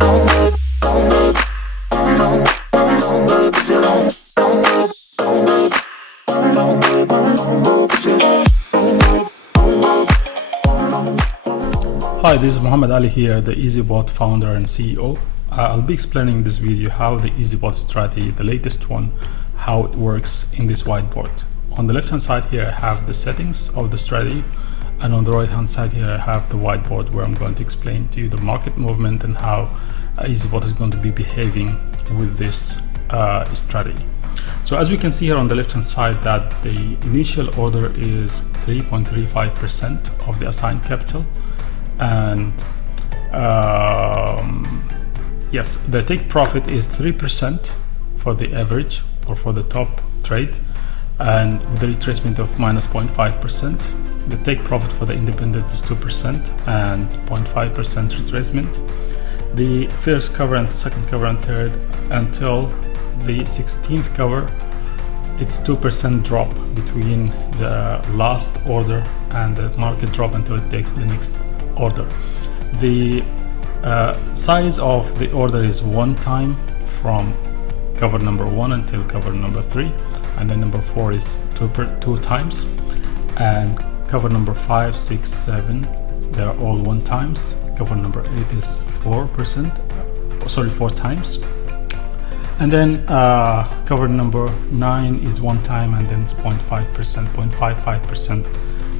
Hi, this is Mohamed Ali here, the EazyBot founder and CEO. I'll be explaining in this video how the EazyBot strategy, the latest one, how it works in this whiteboard. On the left hand side here I have the settings of the strategy, and on the right hand side here I have the whiteboard where I'm going to explain to you the market movement and how EazyBot is going to be behaving with this strategy. So as we can see here on the left hand side that the initial order is 3.35% of the assigned capital, and yes, the take profit is 3% for the average or for the top trade, and with the retracement of minus 0.5%. The take profit for the independent is 2% and 0.5% retracement. The first cover and second cover and third until the 16th cover, it's 2% drop between the last order and the market drop until it takes the next order. The size of the order is 1 time from cover number 1 until cover number 3, and then number 4 is 2 times, and cover number 5, 6, 7, they're all 1 times. Cover number 8 is 4 times, and then cover number 9 is 1 time, and then it's 0.55%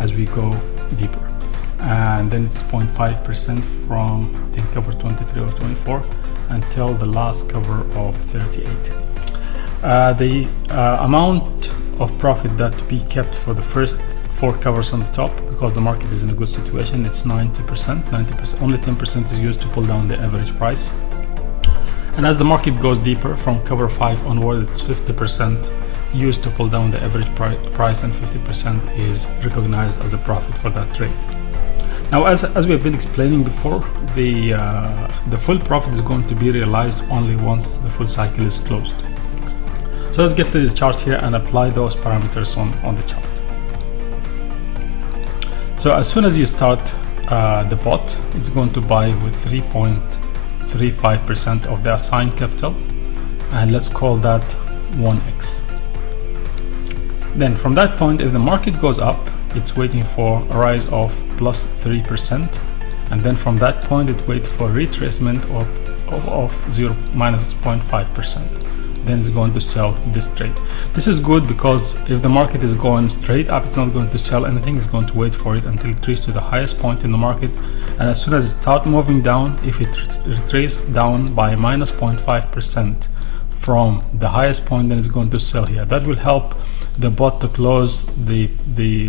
as we go deeper. And then it's 0.5% from I think cover 23 or 24 until the last cover of 38. The amount of profit that to be kept for the first 4 covers on the top, because the market is in a good situation, it's 90%. Only 10% is used to pull down the average price. And as the market goes deeper from cover 5 onward, it's 50% used to pull down the average price, and 50% is recognized as a profit for that trade. Now, as we have been explaining before, the full profit is going to be realized only once the full cycle is closed. So let's get to this chart here and apply those parameters on the chart. So as soon as you start the bot, it's going to buy with 3.35% of the assigned capital, and let's call that 1x. Then from that point, if the market goes up, it's waiting for a rise of plus 3%, and then from that point it waits for retracement of minus 0.5%. Then it's going to sell this trade. This is good because if the market is going straight up, it's not going to sell anything. It's going to wait for it until it reaches to the highest point in the market, and as soon as it starts moving down, if it retraces down by minus 0.5% from the highest point, then it's going to sell here. That will help the bot to close the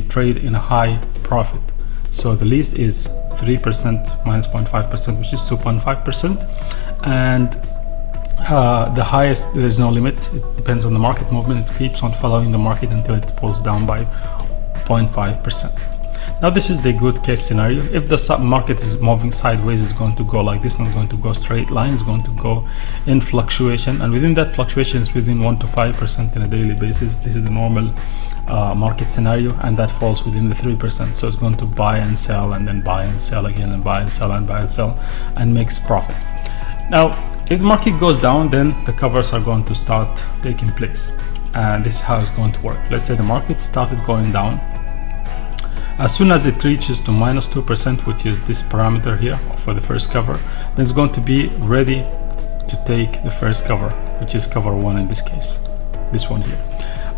trade in a high profit. So the least is 3% minus 0.5%, which is 2.5%, and the highest, there is no limit. It depends on the market movement. It keeps on following the market until it pulls down by 0.5%. Now this is the good case scenario. If the market is moving sideways, it's going to go like this, not going to go straight line. It's going to go in fluctuation, and within that fluctuation is within 1 to 5% on a daily basis. This is the normal market scenario, and that falls within the 3%. So it's going to buy and sell, and then buy and sell again, and buy and sell, and buy and sell, and makes profit. Now if the market goes down, then the covers are going to start taking place, and this is how it's going to work. Let's say the market started going down. As soon as it reaches to minus 2%, which is this parameter here for the first cover, then it's going to be ready to take the first cover, which is cover 1 in this case, this one here.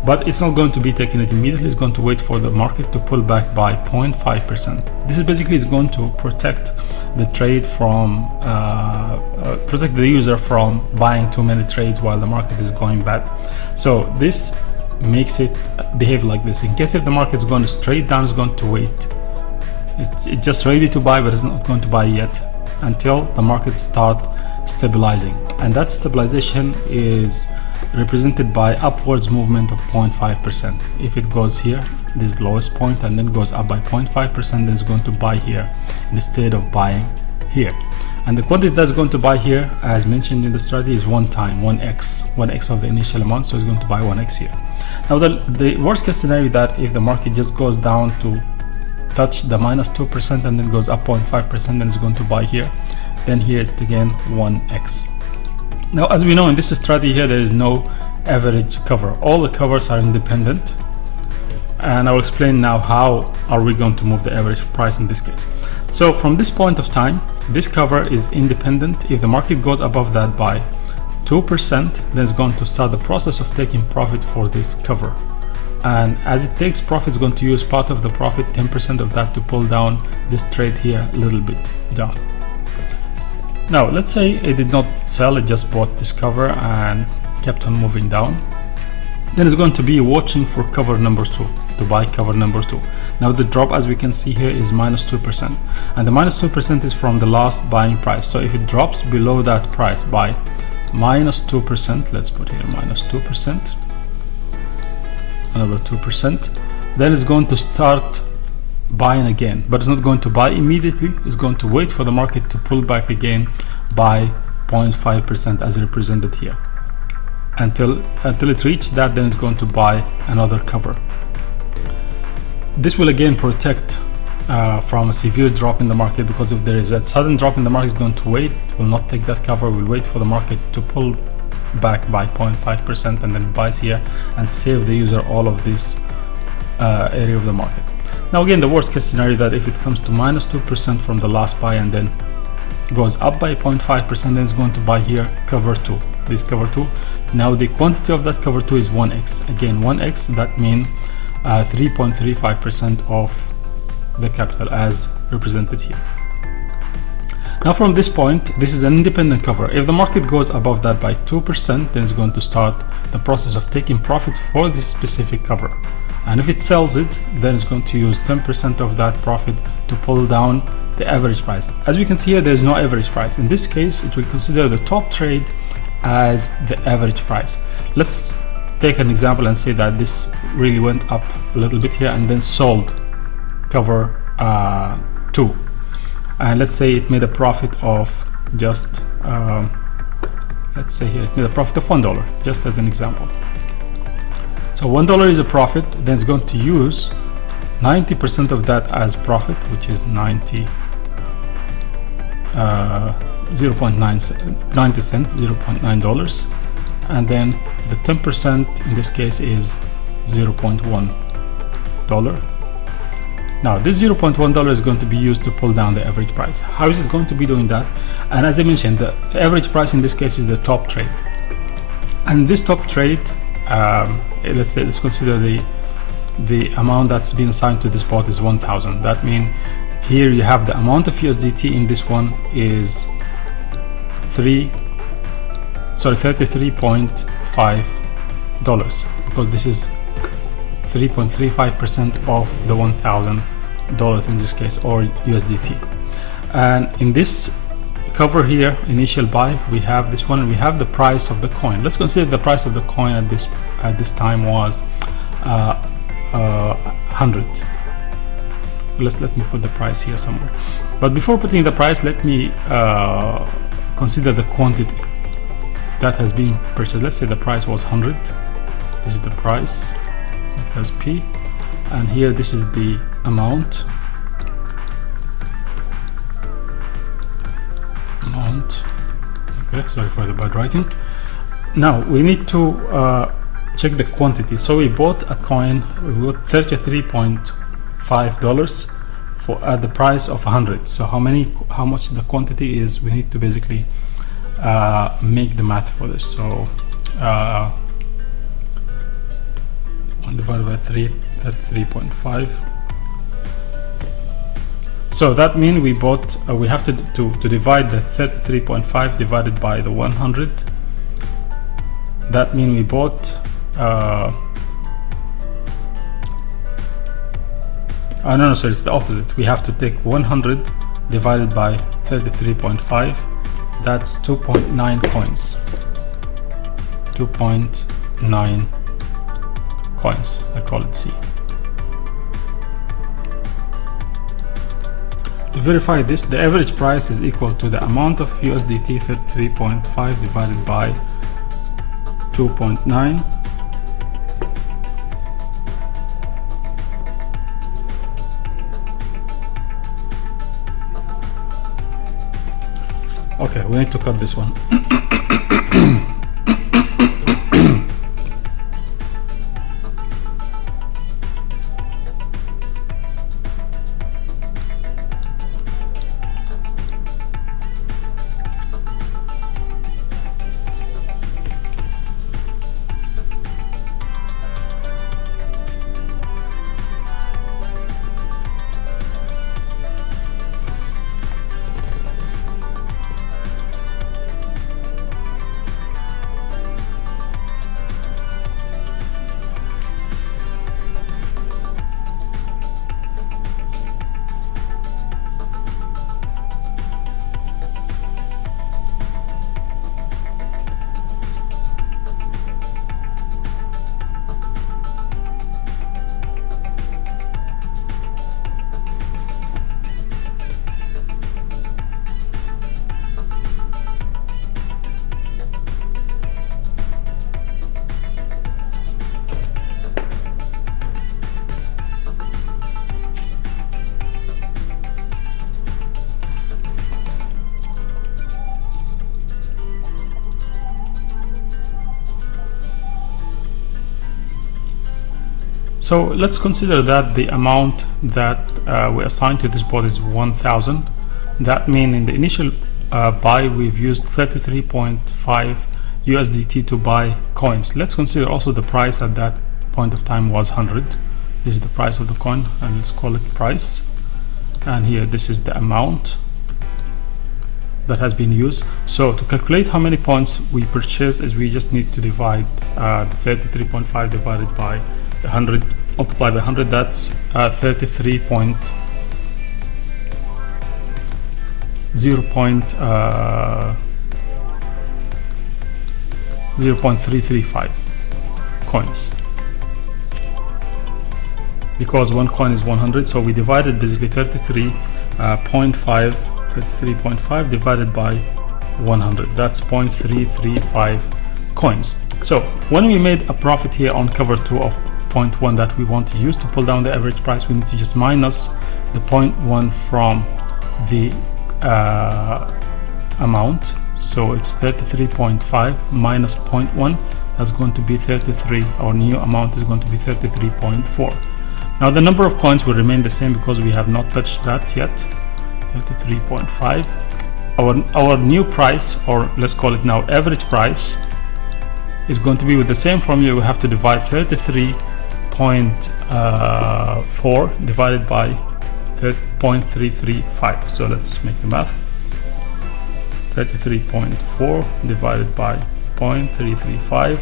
But it's not going to be taking it immediately. It's going to wait for the market to pull back by 0.5%. This is basically is going to protect the trade from, protect the user from buying too many trades while the market is going bad. So this makes it behave like this. In case if the market is going straight down, it's going to wait. It's just ready to buy, but it's not going to buy yet until the market start stabilizing, and that stabilization is represented by upwards movement of 0.5%. If it goes here, this is the lowest point, and then goes up by 0.5%, then it's going to buy here instead of buying here. And the quantity that's going to buy here, as mentioned in the strategy, is 1 time, 1x of the initial amount, so it's going to buy 1x here. Now the worst case scenario, that if the market just goes down to touch the minus 2% and then goes up 0.5%, then it's going to buy here. then here it's again 1x. Now, as we know in this strategy here, there is no average cover. All the covers are independent, and I'll explain now how are we going to move the average price in this case. So from this point of time, this cover is independent. If the market goes above that by 2%, then it's going to start the process of taking profit for this cover. And as it takes profit, it's going to use part of the profit, 10% of that, to pull down this trade here a little bit down. Now, let's say it did not sell, it just bought this cover and kept on moving down. Then it's going to be watching for cover number 2, to buy cover number 2. Now the drop, as we can see here, is -2%, and the -2% is from the last buying price. So if it drops below that price by -2%, let's put here -2%, another 2%, then it's going to start buying again, but it's not going to buy immediately. It's going to wait for the market to pull back again by 0.5% as represented here. Until it reaches that, then it's going to buy another cover. This will again protect from a severe drop in the market, because if there is a sudden drop in the market, it's going to wait, will not take that cover, will wait for the market to pull back by 0.5%, and then it buys here and save the user all of this area of the market. Now again, the worst case scenario that if it comes to -2% from the last buy and then goes up by 0.5%, then it's going to buy here cover 2, this cover 2. Now the quantity of that cover 2 is 1x. Again, 1x, that means 3.35% of the capital as represented here. Now from this point, this is an independent cover. If the market goes above that by 2%, then it's going to start the process of taking profit for this specific cover. And if it sells it, then it's going to use 10% of that profit to pull down the average price. As we can see here, there's no average price. In this case, it will consider the top trade as the average price. Let's take an example and say that this really went up a little bit here and then sold cover 2. And let's say it made a profit of just, let's say here, it made a profit of $1, just as an example. So $1 is a profit, then it's going to use 90% of that as profit, which is 0.90 cents, $0.9, and then the 10% in this case is $0.1. Now this $0.1 is going to be used to pull down the average price. How is it going to be doing that? And as I mentioned, the average price in this case is the top trade, and this top trade, let's consider the amount that's been assigned to this bot is 1,000. That means here you have the amount of USDT in this one is $33.5, because this is 3.35% of the $1,000 in this case, or USDT. And in this cover here, initial buy, we have this one, and we have the price of the coin. Let's consider the price of the coin at this time was 100. Let me put the price here somewhere. But before putting the price, let me consider the quantity that has been purchased. Let's say the price was 100. This is the price, it has P, and here this is the amount. Okay, sorry for the bad writing. Now we need to check the quantity. So we bought a coin, we bought $33.5 for at the price of 100. So how much the quantity is, we need to basically make the math for this. So 1 divided by 3, 33.5. So that means we bought, we have to divide the 33.5 divided by the 100. That means we bought, no, sorry, it's the opposite. We have to take 100 divided by 33.5. That's 2.9 coins. 2.9 coins, I call it C. To verify this, the average price is equal to the amount of USDT 33.5 divided by 2.9. Okay, we need to cut this one. So let's consider that the amount that we assigned to this bot is 1,000. That means in the initial buy we've used 33.5 USDT to buy coins. Let's consider also the price at that point of time was 100. This is the price of the coin, and let's call it price. And here this is the amount that has been used. So to calculate how many points we purchased is we just need to divide the 33.5 divided by 100 multiplied by 100. That's 0.335 coins, because one coin is 100. So we divided basically 33.5 divided by 100. That's 0.335 coins. So when we made a profit here on cover 2 of 0.1 that we want to use to pull down the average price, we need to just minus the 0.1 from the amount. So it's 33.5 minus 0.1. That's going to be 33. Our new amount is going to be 33.4. Now the number of coins will remain the same because we have not touched that yet. 33.5. Our new price, or let's call it now average price, is going to be with the same formula. We have to divide 33.4 divided by 0.335. So let's make the math. 33.4 divided by 0.335,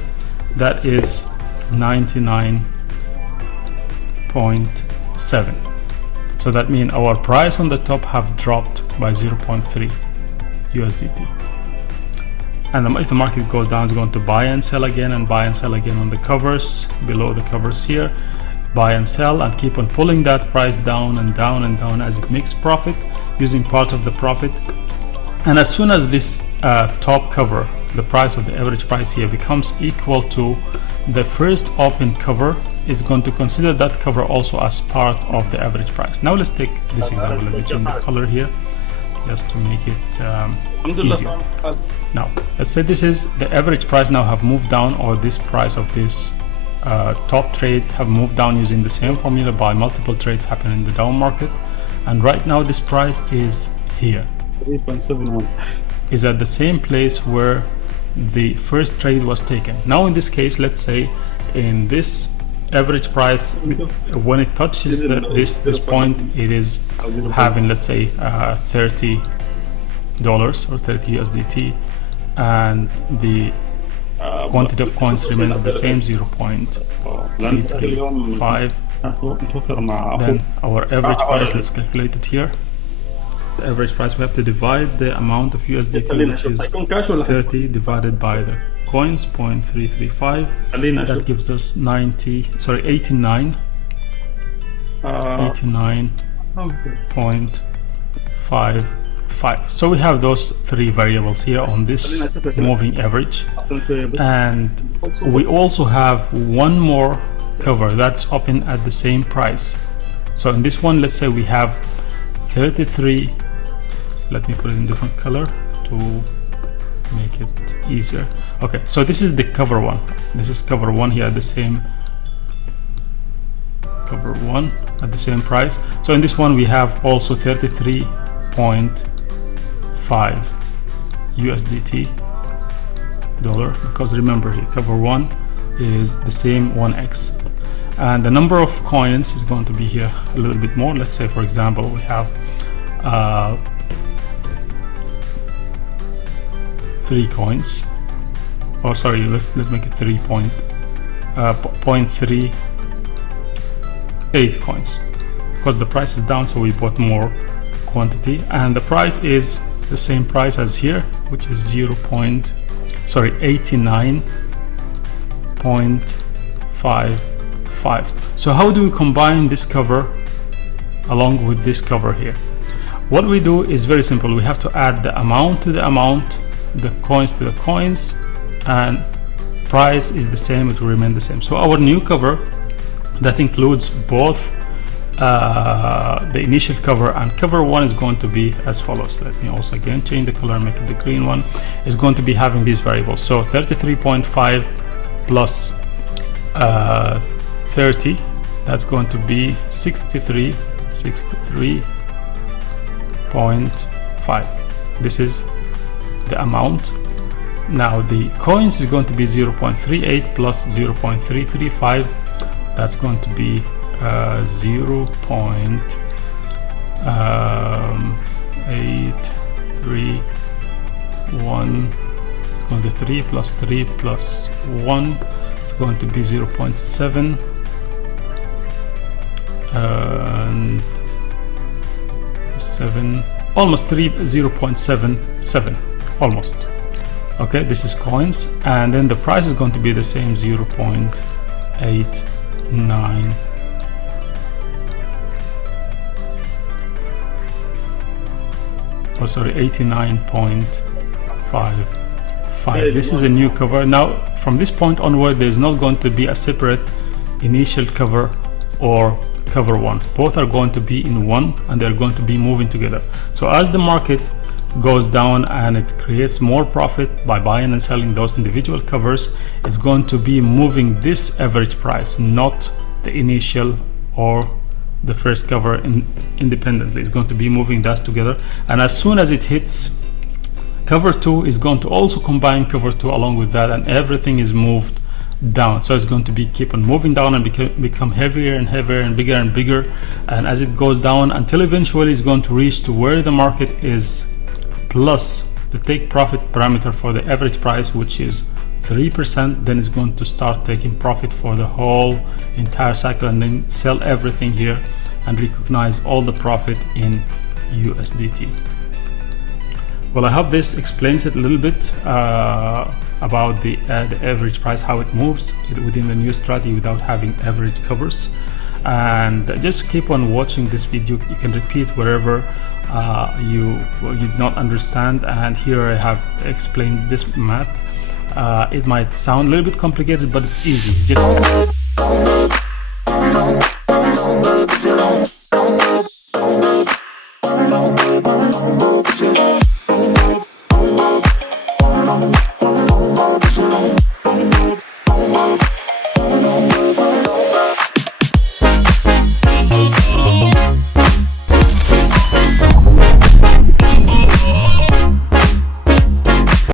that is 99.7. So that means our price on the top have dropped by 0.3 USDT. And if the market goes down, it's going to buy and sell again, and buy and sell again on the covers, below the covers here, buy and sell, and keep on pulling that price down and down and down as it makes profit, using part of the profit. And as soon as this top cover, the price of the average price here, becomes equal to the first open cover, it's going to consider that cover also as part of the average price. Now let's take this example. Let me change the color here just to make it easier. Now let's say this is the average price now have moved down, or this price of this top trade have moved down using the same formula by multiple trades happen in the down market. And right now this price is here, 3.71, is at the same place where the first trade was taken. Now in this case, let's say in this average price, when it touches this point, it is having, let's say, $30 or 30 USDT, and the quantity of coins remains the same, 0.335. Then our average price, let's calculate it here. The average price, we have to divide the amount of USDT, which is 30, divided by the coins, 0.335. That gives us 89.55. So we have those three variables here on this moving average, and we also have one more cover that's open at the same price. So in this one, let's say we have 33, let me put it in different color, to make it easier. Okay, so this is the cover one. This is cover one here at the same cover one at the same price. So in this one we have also 33.5 USDT dollar, because remember here cover one is the same 1x, and the number of coins is going to be here a little bit more. Let's say for example we have 3 coins, or sorry, let's make it 0.38 coins, because the price is down, so we bought more quantity, and the price is the same price as here, which is 89.55. So how do we combine this cover along with this cover here? What we do is very simple. We have to add the amount to the amount, the coins to the coins, and price is the same, it will remain the same. So our new cover that includes both the initial cover and cover one is going to be as follows. Let me also again change the color, make it the green one. Is going to be having these variables. So 33.5 plus 30, that's going to be 63.5. This is the amount. Now the coins is going to be 0.38 plus 0.335. That's going to be 0.831. It's going to 3 plus 3 plus 1. It's going to be 0.7 and 7, almost 0.77 almost. Okay, this is coins, and then the price is going to be the same, 0.89. Oh, sorry, 89.55. This is a new cover. Now, from this point onward, there's not going to be a separate initial cover or cover one. Both are going to be in one, and they're going to be moving together. So as the market goes down and it creates more profit by buying and selling those individual covers, it's going to be moving this average price, not the initial or the first cover independently. It's going to be moving that together, and as soon as it hits cover 2 is going to also combine cover 2 along with that, and everything is moved down. So it's going to be keep on moving down and become heavier and heavier and bigger, and as it goes down until eventually it's going to reach to where the market is plus the take profit parameter for the average price, which is 3%. Then it's going to start taking profit for the whole entire cycle, and then sell everything here and recognize all the profit in USDT. Well, I hope this explains it a little bit about the average price, how it moves within the new strategy without having average covers. And just keep on watching this video. You can repeat wherever you did not understand, and here I have explained this math. It might sound a little bit complicated, but it's easy. Just